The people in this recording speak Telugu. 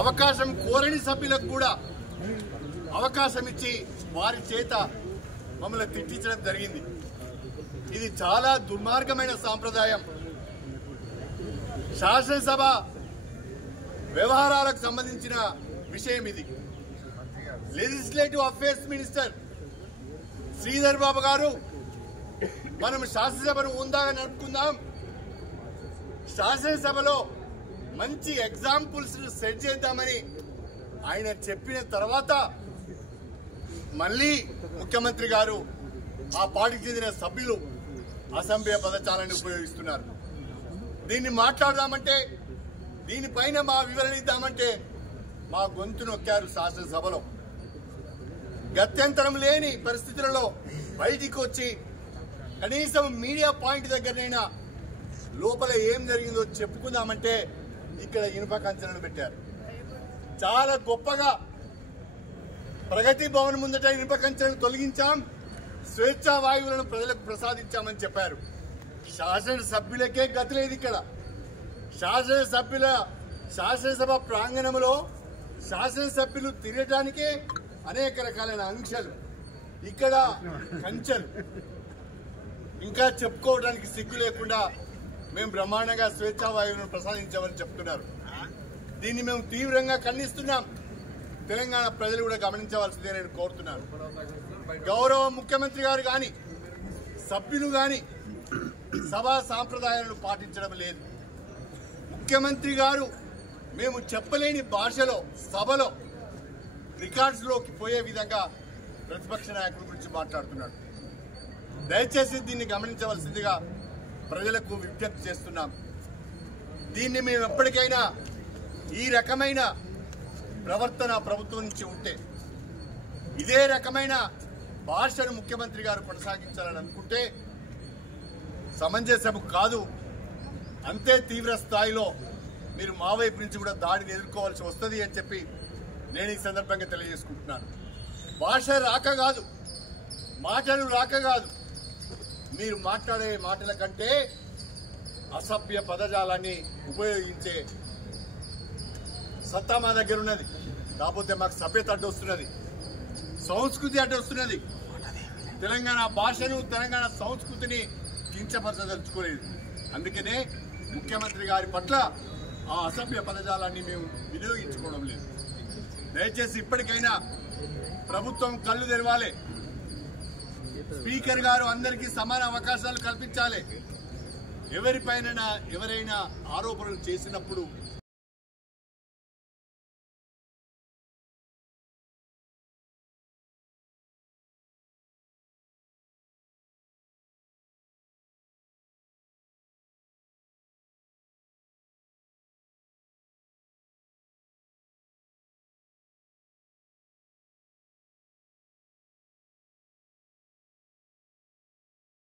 అవకాశం కోరని సభ్యులకు కూడా అవకాశం ఇచ్చి వారి చేత మమ్మల్ని తిట్టించడం జరిగింది. ఇది చాలా దుర్మార్గమైన సాంప్రదాయం. శాసనసభ వ్యవహారాలకు సంబంధించిన విషయం ఇది. Legislative affairs minister Sridhar Babu గారు మనం శాసనసభను ఉందాగా నడుపుకుందాం, శాసనసభలో మంచి ఎగ్జాంపుల్స్ సెట్ చేద్దామని ఆయన చెప్పిన తర్వాత మళ్ళీ ముఖ్యమంత్రి గారు ఆ పార్టీకి చెందిన సభ్యులు అసభ్య పదజాలాన్ని ఉపయోగిస్తున్నారు. దీన్ని మాట్లాడదామంటే, దీనిపైన మా వివరణ ఇద్దామంటే మా గొంతు నొక్కారు శాసనసభలో. గత్యంతరం లేని పరిస్థితులలో బయటికి వచ్చి కనీసం మీడియా పాయింట్ దగ్గరనైనా లోపల ఏం జరిగిందో చెప్పుకుందామంటే ఇక్కడ ఇనుప కంచెలను పెట్టారు. చాలా గొప్పగా ప్రగతి భవన్ ముందట ఇనుప కంచెలను తొలగించాం, స్వేచ్ఛా వాయువులను ప్రజలకు ప్రసాదించామని చెప్పారు. శాసనసభ్యులకే గతి లేదు. ఇక్కడ శాసనసభ ప్రాంగణంలో శాసనసభ్యులు తిరగటానికే అనేక రకాలైన ఆంక్షలు, ఇక్కడ కంచెలు. ఇంకా చెప్పుకోవడానికి సిగ్గు లేకుండా మేము బ్రహ్మాండంగా స్వేచ్ఛా వాయువులను ప్రసాదించామని చెప్తున్నారు. దీన్ని మేము తీవ్రంగా ఖండిస్తున్నాం. తెలంగాణ ప్రజలు కూడా గమనించవలసిందే నేను కోరుతున్నాను. గౌరవ ముఖ్యమంత్రి గారు కానీ సభ్యులు కానీ సభా సాంప్రదాయాలను పాటించడం లేదు. ముఖ్యమంత్రి గారు మేము చెప్పలేని భాషలో సభలో రికార్డ్స్లోకి పోయే విధంగా ప్రతిపక్ష నాయకుల గురించి మాట్లాడుతున్నాడు. దయచేసి దీన్ని గమనించవలసిందిగా ప్రజలకు విజ్ఞప్తి చేస్తున్నాం. దీన్ని మేము ఎప్పటికైనా ఈ రకమైన ప్రవర్తన ప్రభుత్వం నుంచి ఉంటే, ఇదే రకమైన భాషను ముఖ్యమంత్రి గారు కొనసాగించాలని అనుకుంటే సమంజసం కాదు. అంతే తీవ్ర స్థాయిలో మీరు మా వైపు నుంచి కూడా దాడిని ఎదుర్కోవాల్సి వస్తుంది అని చెప్పి నేను ఈ సందర్భంగా తెలియజేసుకుంటున్నాను. భాష రాక కాదు, మాటలు రాక కాదు, మీరు మాట్లాడే మాటల కంటే అసభ్య పదజాలాన్ని ఉపయోగించే సత్తా మా దగ్గర ఉన్నది. కాకపోతే మాకు సభ్యత అడ్డొస్తున్నది, సంస్కృతి అడ్డొస్తున్నది. తెలంగాణ భాషను, తెలంగాణ సంస్కృతిని కించపరచదలుచుకోలేదు. అందుకనే ముఖ్యమంత్రి గారి పట్ల ఆ అసభ్య పదజాలాన్ని మేము వినియోగించుకోవడం లేదు. దయచేసి ఇప్పటికైనా ప్రభుత్వం కళ్ళు తెరవాలి. స్పీకర్ గారు అందరికీ సమాన అవకాశాలు కల్పించాలి. ఎవరైనా ఆరోపణలు చేసినప్పుడు